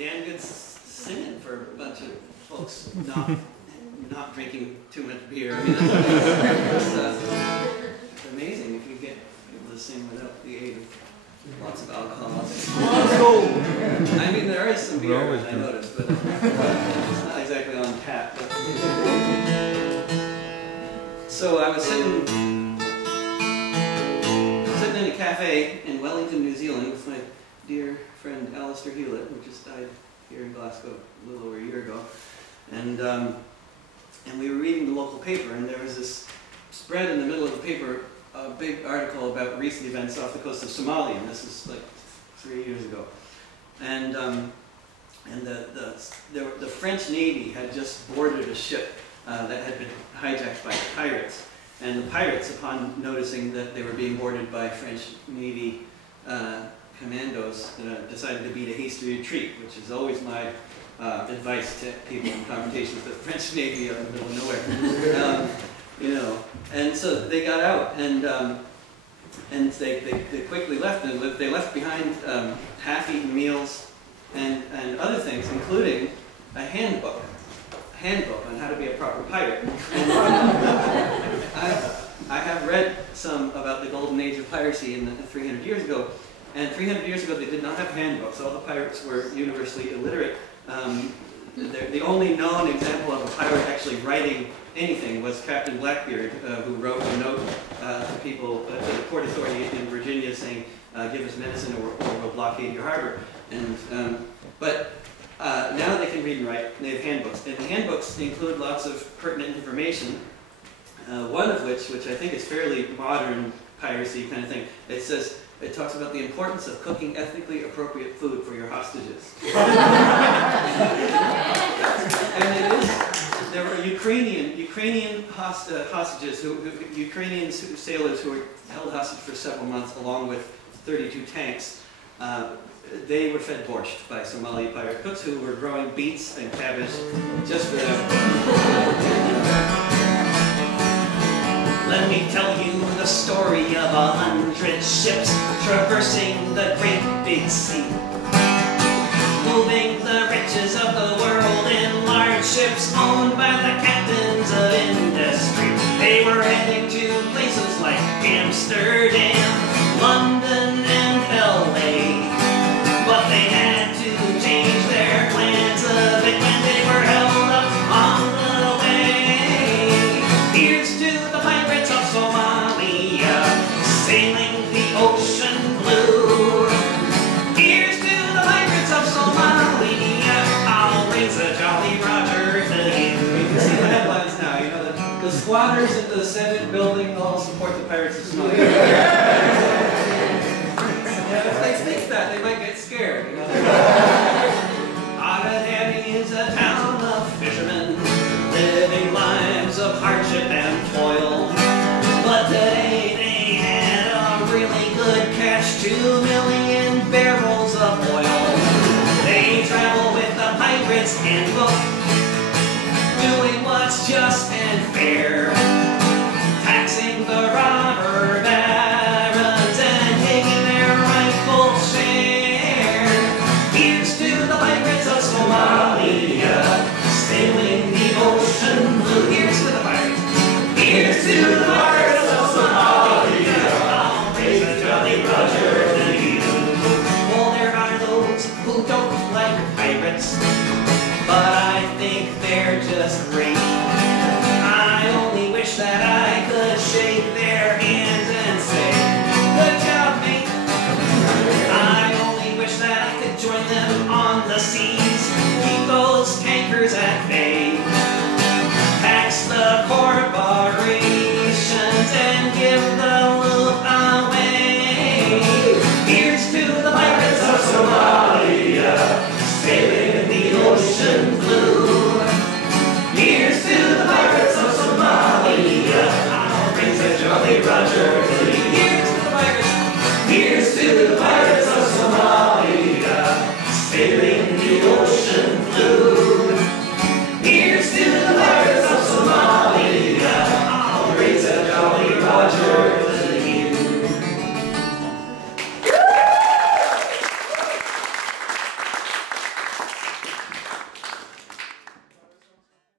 damn good singing for a bunch of folks not drinking too much beer. I mean, it's amazing if you get able to sing without the aid of lots of alcohol. I mean, there is some beer, I noticed, but it's not exactly on tap. But. So I was sitting in a cafe in Wellington, New Zealand with my dear friend Alistair Hewlett, who just died here in Glasgow a little over a year ago. And we were reading the local paper, and there was this spread in the middle of the paper, a big article about recent events off the coast of Somalia, and this is like 3 years ago. And the French Navy had just boarded a ship that had been hijacked by pirates. And the pirates, upon noticing that they were being boarded by French Navy commandos, decided to beat a hasty retreat, which is always my advice to people in confrontation with the French Navy out in the middle of nowhere. You know, and so they got out, and they quickly left. And they left behind half-eaten meals and other things, including a handbook on how to be a proper pirate. And I have read some about the golden age of piracy in 300 years ago, and 300 years ago they did not have handbooks. All the pirates were universally illiterate. The only known example of a pirate actually writing anything was Captain Blackbeard, who wrote a note to people, to the port authority in Virginia saying, give us medicine or we'll blockade your harbor. And, but now they can read and write, and they have handbooks. And the handbooks include lots of pertinent information, one of which I think is fairly modern piracy kind of thing. It talks about the importance of cooking ethnically appropriate food for your hostages. And there were Ukrainian hostages, Ukrainian sailors who were held hostage for several months, along with 32 tanks. They were fed borscht by Somali pirate cooks who were growing beets and cabbage just for them. Let me tell you the story of 100 ships traversing the great big sea, moving the riches of the world in large ships owned by the captains of industry. They were heading to places like Amsterdam, London, and LA, but they had to change their plans a bit when they were held up on the way. Here's to the Pirates of Somalia, sailing the ocean blue. Here's to the Pirates of Somalia, I'll raise a Jolly Roger to you. You can see the headlines now, you know, the squatters in the Senate building all support the Pirates of Somalia. Yeah, if they think that, they might get scared, you know. Hetherington is a town of fishermen, living lives of hardship and toil. But today they had a really good catch, 2 million barrels of oil. They travel with the Pirates Handbook, doing what's just and fair, taxing the robber barons and taking their rightful share. Here's to the Pirates of Somalia, sailing the ocean blue. Here's to the pirates. Here's to the Pirates of Somalia, I'll raise a Jolly Roger to you. Well, there are those who don't like pirates, but I think they're just great.